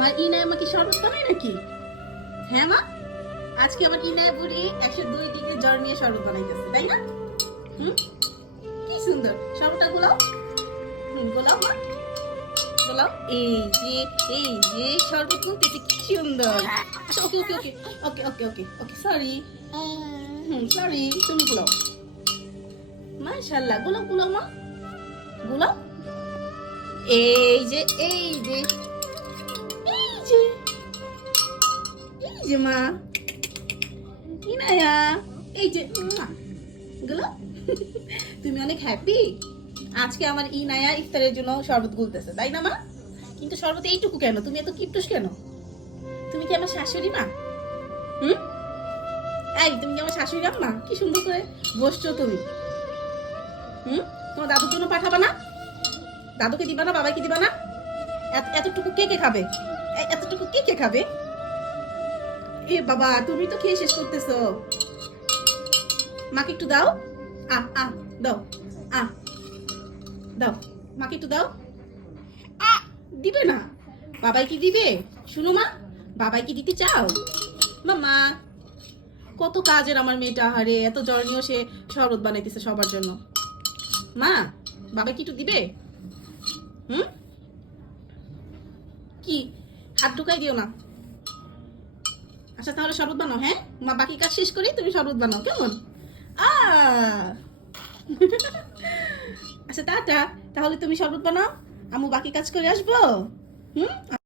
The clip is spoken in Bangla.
আমার ইনায় আমাকে শরবত বানায় নাকি? হ্যাঁ মা, আজকে আমার ইনায় বুড়ি 102 ডিগ্রি জ্বর নিয়ে শরবত বানাইতেছে, তাই না? হুম, কি সুন্দর শরবতটা গোলাও। গোলাও মা, গোলাও। এই যে শরবত গুলতেছে, কি সুন্দর। আচ্ছা, ওকে ওকে ওকে ওকে ওকে ওকে ওকে সরি। সরি, তুমি গোলাও। মাশাআল্লাহ, গোলাও গোলাও মা, গোলাও। এই যে এই যে এই যে মা ইনায়া, এই যে গুলো। তুমি অনেক হ্যাপি আজকে আমার ইনায়া ইফতারের জন্য শরবত গুলতেছে, তাই না মা? কিন্তু শরবত এইটুকু কেন? তুমি এত কিপটুস কেন? তুমি কি আমার শাশুড়ি মা? হুম, এই তুমি কি আমার শাশুড়ি আম্মা? কি সুন্দর করে বসছো তুমি। তোমার দাদুর জন্য পাঠাবা না? দাদুকে দিবা না, বাবাকে দিবা না? এতটুকু কে কে খাবে? এতটুকু কে কে খাবে? এ বাবা, তুমি তো খেয়ে শেষ করতেছো। মাকে একটু দাও। দাও। দাও, মাকে একটু দাও। দিবে না? বাবাই কি দিবে? শুনো মা, বাবাই কি দিতে চাও? মামা, কত কাজের আমার মেয়েটা, হারে এত জ্বর নিয়েও সে শরবত বানাইতেছে সবার জন্য। মা, বাবাই কি একটু দিবে? হুম, কি হাত ঢুকাই দিও না। আচ্ছা তাহলে শরবত বানাও। হ্যাঁ মা, বাকি কাজ শেষ করি, তুমি শরবত বানাও, কেমন? আ আচ্ছা টাটা, তাহলে তুমি শরবত বানাও, আমি বাকি কাজ করে আসবো। হুম।